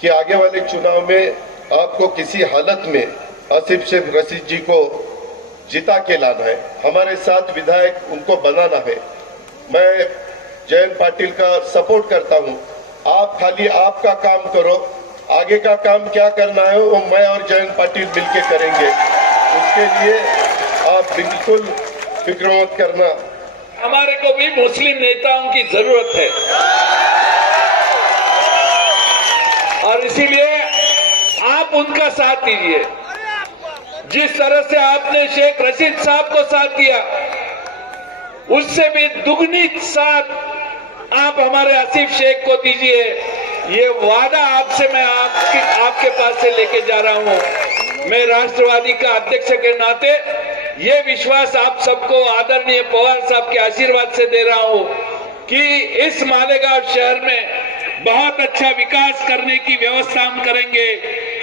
कि आगे वाले चुनाव में आपको किसी हालत में आसिफ शेख रशीद जी को जिता के लाना है, हमारे साथ विधायक उनको बनाना है। मैं जयंत पाटिल का सपोर्ट करता हूं। आप खाली आपका काम करो, आगे का काम क्या करना है वो मैं और जयंत पाटिल मिलके करेंगे। उसके लिए आप बिल्कुल फिक्र मत करना। हमारे को भी मुस्लिम नेताओं की जरूरत है और इसीलिए आप उनका साथ दीजिए। जिस तरह से आपने शेख रशीद साहब को साथ दिया, उससे भी दुगनी साथ आप हमारे आसिफ शेख को दीजिए। ये वादा आपसे मैं आपके पास से लेके जा रहा हूं। मैं राष्ट्रवादी का अध्यक्ष के नाते ये विश्वास आप सबको आदरणीय पवार साहब के आशीर्वाद से दे रहा हूं कि इस मालेगांव शहर में बहुत अच्छा विकास करने की व्यवस्था हम करेंगे।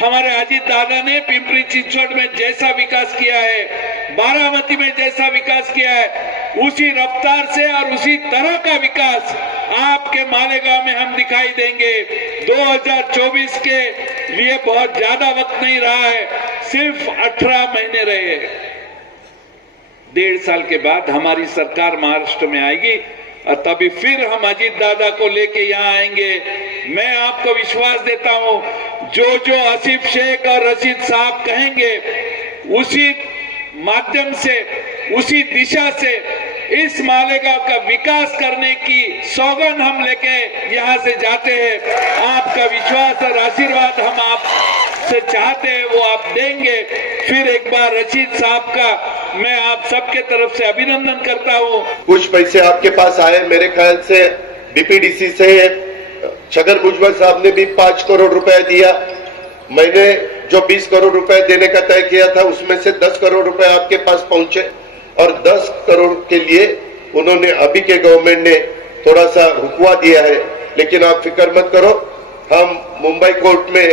हमारे अजीत दादा ने पिंपरी चिंचवड में जैसा विकास किया है, बारामती में जैसा विकास किया है, उसी रफ्तार से और उसी तरह का विकास आपके मालेगांव में हम दिखाई देंगे। 2024 के लिए बहुत ज्यादा वक्त नहीं रहा है, सिर्फ 18 महीने रहे। 1.5 साल के बाद हमारी सरकार महाराष्ट्र में आएगी और तभी फिर हम अजीत दादा को लेके यहाँ आएंगे। मैं आपको विश्वास देता हूँ, जो आसिफ शेख और रशीद साहब कहेंगे उसी माध्यम से, उसी दिशा से इस मालेगांव का विकास करने की सौगंध हम लेके यहाँ से जाते हैं। आपका विश्वास और आशीर्वाद हम आपसे चाहते हैं, वो आप देंगे। फिर एक बार रशीद साहब का मैं आप सबके तरफ से अभिनंदन करता हूँ। कुछ पैसे आपके पास आए, मेरे ख्याल से बीपीडीसी से छगन भुजबल साहब ने भी 5 करोड़ रुपए दिया। मैंने जो 20 करोड़ रुपए देने का तय किया था उसमें से 10 करोड़ रुपए आपके पास पहुंचे और 10 करोड़ के लिए उन्होंने अभी के गवर्नमेंट ने थोड़ा सा रुकवा दिया है। लेकिन आप फिक्र मत करो, हम मुंबई कोर्ट में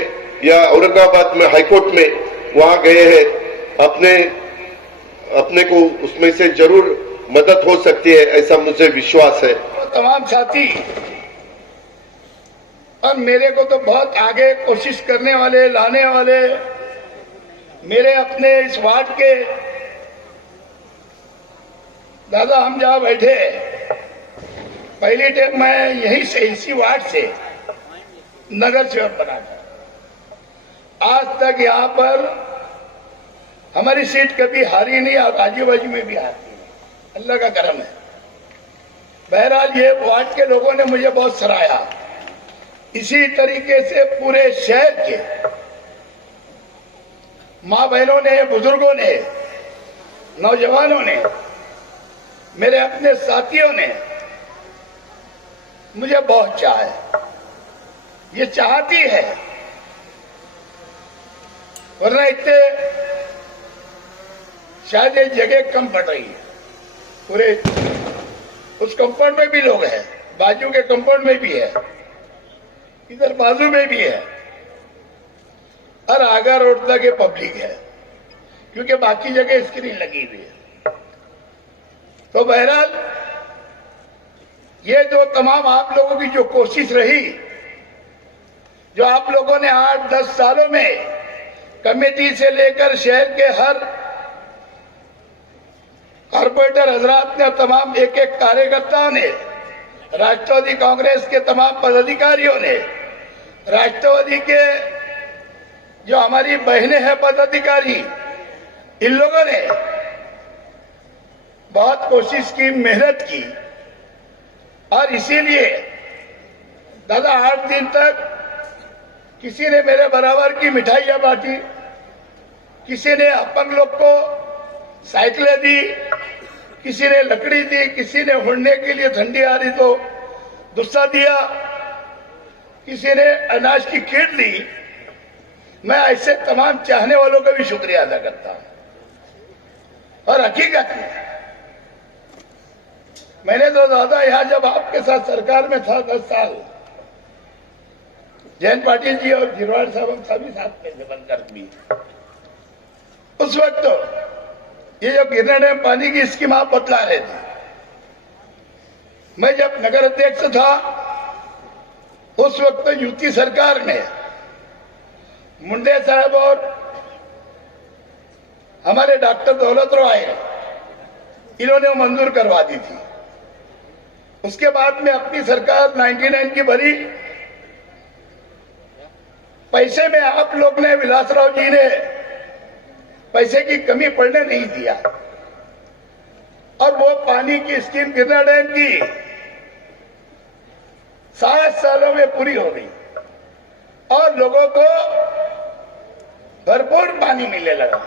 या औरंगाबाद में हाईकोर्ट में वहां गए हैं, अपने को उसमें से जरूर मदद हो सकती है, ऐसा मुझे विश्वास है। तमाम साथी और मेरे को तो बहुत आगे कोशिश करने वाले, लाने वाले मेरे अपने इस वार्ड के दादा, हम जहां बैठे पहली टाइम मैं यही से, इसी वार्ड से नगर सेवक बना था। आज तक यहाँ पर हमारी सीट कभी हारी नहीं और आजू बाजू में भी हारती नहीं, अल्लाह का करम है। बहरहाल ये वार्ड के लोगों ने मुझे बहुत सराहा। इसी तरीके से पूरे शहर के माँ बहनों ने, बुजुर्गों ने, नौजवानों ने, मेरे अपने साथियों ने मुझे बहुत चाहा है। ये चाहती है, वरना इतने शायद ये जगह कम पड़ रही है। पूरे उस कंपाउंड में भी लोग हैं, बाजू के कंपाउंड में भी है, इधर बाजू में भी है और आगा रोड तक ये पब्लिक है, क्योंकि बाकी जगह स्क्रीन लगी हुई है। तो बहरहाल ये जो तमाम आप लोगों की जो कोशिश रही, जो आप लोगों ने 8-10 सालों में कमेटी से लेकर शहर के हर कॉर्पोरेटर हजरात ने, तमाम एक एक कार्यकर्ताओं ने, राष्ट्रवादी कांग्रेस के तमाम पदाधिकारियों ने, राष्ट्रवादी के जो हमारी बहनें हैं पदाधिकारी, इन लोगों ने बहुत कोशिश की, मेहनत की और इसीलिए दादा 8 दिन तक किसी ने मेरे बराबर की मिठाइयां बांटी, किसी ने अपंग लोग को साइकिलें दी, किसी ने लकड़ी दी, किसी ने उड़ने के लिए ठंडी आ रही तो दुस्सा दिया, किसी ने अनाज की किट दी। मैं ऐसे तमाम चाहने वालों का भी शुक्रिया अदा करता हूं। और हकीकत में मैंने तो दादा यहां जब आपके साथ सरकार में था 10 साल, जयंत पाटिल जी और गिरवाड़ साहब हम सभी साथ में थे बनकर भी, उस वक्त तो ये जो गिरना डैम पानी की स्कीम आप बतला रहे थे, मैं जब नगर अध्यक्ष था उस वक्त यूपी सरकार में मुंडे साहब और हमारे डॉक्टर दौलत राव आए, इन्होंने वो मंजूर करवा दी थी। उसके बाद में अपनी सरकार 99 की भरी, पैसे में आप लोग ने, विलासराव जी ने पैसे की कमी पड़ने नहीं दिया और वो पानी की स्कीम गिरना डैम की 7 सालों में पूरी हो गई और लोगों को भरपूर पानी मिलने लगा।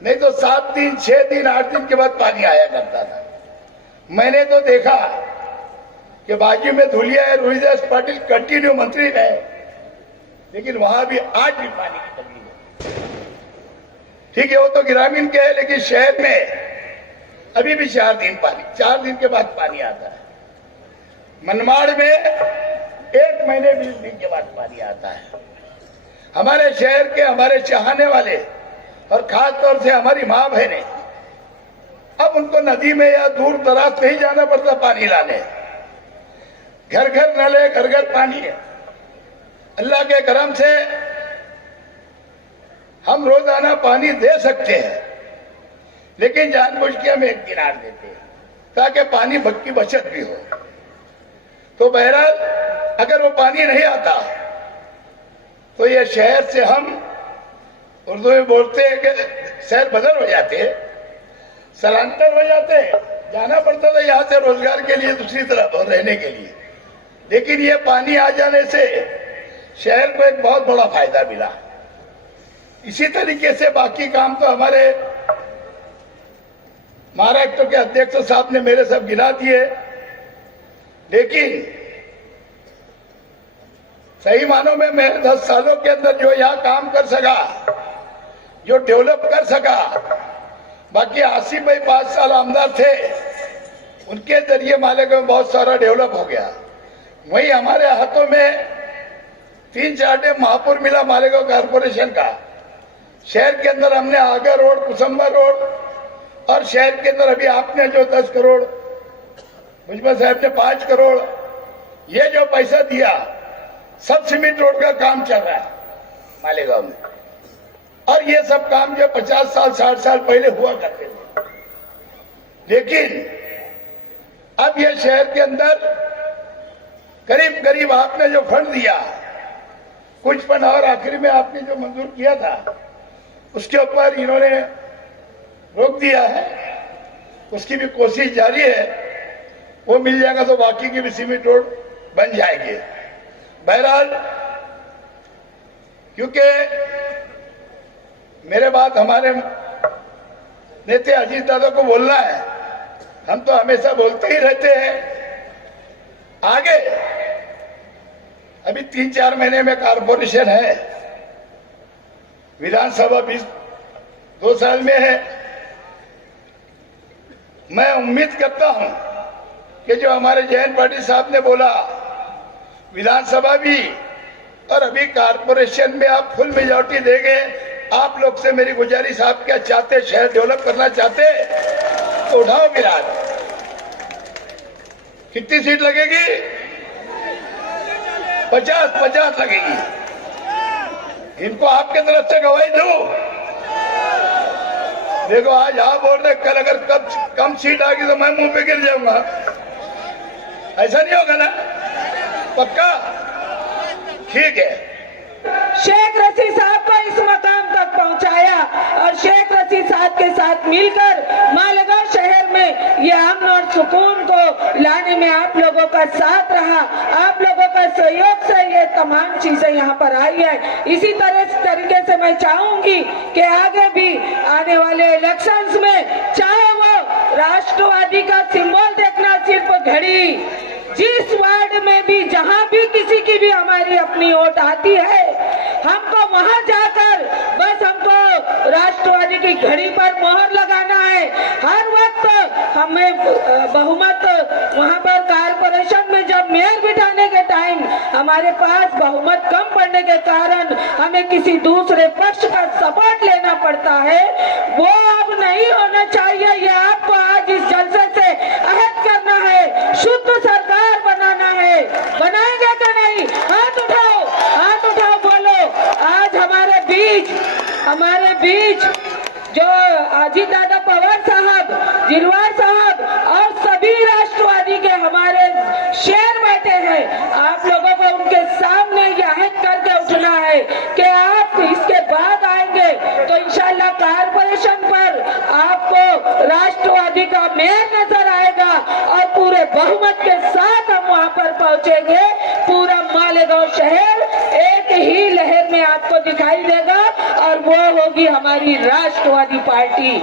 नहीं तो 7 दिन, 6 दिन, 8 दिन के बाद पानी आया करता था। मैंने तो देखा कि बाजू में धुलिया है, रोहिदास पाटिल कंटिन्यू मंत्री रहे, लेकिन वहां भी आज भी पानी की कमी है। ठीक है, वो तो ग्रामीण के है, लेकिन शहर में अभी भी 4 दिन पानी, 4 दिन के बाद पानी आता है। मनमाड़ में 1 महीने 20 दिन के बाद पानी आता है। हमारे शहर के, हमारे चाहने वाले और खास तौर से हमारी माँ बहनें, अब उनको नदी में या दूर दराज नहीं जाना पड़ता पानी लाने। घर घर नल है, घर घर पानी है। अल्लाह के करम से हम रोजाना पानी दे सकते हैं, लेकिन जानबूझ के हम एक किनार देते हैं ताकि पानी की बचत भी हो। तो बहरहाल अगर वो पानी नहीं आता तो ये शहर से हम, उर्दू में बोलते हैं कि शहर बदल हो जाते हैं, स्थलांतर हो जाते हैं। जाना पड़ता था यहाँ से रोजगार के लिए दूसरी तरफ और रहने के लिए, लेकिन ये पानी आ जाने से शहर को एक बहुत बड़ा फायदा मिला। इसी तरीके से बाकी काम तो हमारे महाराष्ट्र के अध्यक्ष साहब ने मेरे सब गिना दिए, लेकिन सही मानों में मैं 10 सालों के अंदर जो यहाँ काम कर सका, जो डेवलप कर सका, बाकी आसिफ भाई 5 साल आमदार थे, उनके जरिए मालेगांव में बहुत सारा डेवलप हो गया। वही हमारे हाथों में 3-4 डैम महापुर मिला मालेगांव कारपोरेशन का। शहर के अंदर हमने आगा रोड, कुसुम्बा रोड, और शहर के अंदर अभी आपने जो 10 करोड़, भुजबल साहब ने 5 करोड़, ये जो पैसा दिया, सब सीमेंट रोड का काम चल रहा है मालेगांव में। और ये सब काम जो 50 साल 60 साल पहले हुआ करते थे, लेकिन अब ये शहर के अंदर करीब करीब आपने जो फंड दिया, कुछ फंड और आखिरी में आपने जो मंजूर किया था, उसके ऊपर इन्होंने रोक दिया है। उसकी भी कोशिश जारी है, वो मिल जाएगा तो बाकी की भी सीमेंट रोड बन जाएगी। बहरहाल, क्योंकि मेरे बात हमारे नेता अजीत दादा को बोलना है, हम तो हमेशा बोलते ही रहते हैं। आगे अभी 3-4 महीने में कारपोरेशन है, विधानसभा 2 साल में है। मैं उम्मीद करता हूं कि जो हमारे जयंत पाटिल साहब ने बोला, विधानसभा भी और अभी कारपोरेशन में आप फुल मेजॉरिटी देंगे। आप लोग से मेरी गुजारिश, आप क्या चाहते, शहर डेवलप करना चाहते तो उठाओ मेरा। कितनी सीट लगेगी? 50 लगेगी। इनको आपके तरफ से गवाही दूं? देखो, आज आप बोल रहे, कल अगर कम सीट आ गई तो मैं मुंह पे गिर जाऊंगा। ऐसा नहीं होगा ना? पक्का? ठीक है। शेख रशीद साहब को इस मकाम तक पहुंचाया और शेख रशीद साहब के साथ मिलकर मालेगांव शहर में ये अमन और सुकून को लाने में आप लोगों का साथ रहा। आप लोगों का सहयोग से ये तमाम चीजें यहाँ पर आई है। इसी तरीके से मैं चाहूंगी कि आगे भी आने वाले इलेक्शंस में, चाहे वो राष्ट्रवादी का सिंबल देखना, सिर्फ घड़ी, जिस वार्ड में भी, जहां भी किसी की भी हमारी अपनी वोट आती है, हमको वहां जाकर बस हमको राष्ट्रवादी की घड़ी पर मोहर लगाना है। हर वक्त हमें बहुमत वहां पर कारपोरेशन में जब मेयर बिठाने के टाइम हमारे पास बहुमत कम पड़ने के कारण हमें किसी दूसरे पक्ष का सपोर्ट लेना पड़ता है। वो अब नहीं होना चाहिए। ये आपको आज इस जलसे से अहद करना है, शुद्ध सरकार बनाना है। बनाएंगे कि नहीं? हाथ उठाओ, बोलो। आज हमारे हमारे बीच जो अजीत दादा पवार साहब, जिलवार साहब और सभी राष्ट्रवादी के हमारे शेर बैठे हैं। आप लोगों को उनके सामने ये अहद करके उठना है कि आप इसके बाद आएंगे तो इंशाल्लाह कारपोरेशन पर आपको राष्ट्रवादी का मेयर नजर आएगा और पूरे बहुमत के साथ हम वहां पर पहुंचेंगे। पूरा मालेगांव शहर एक ही लहर में आपको दिखाई देगा और वो होगी हमारी राष्ट्रवादी पार्टी।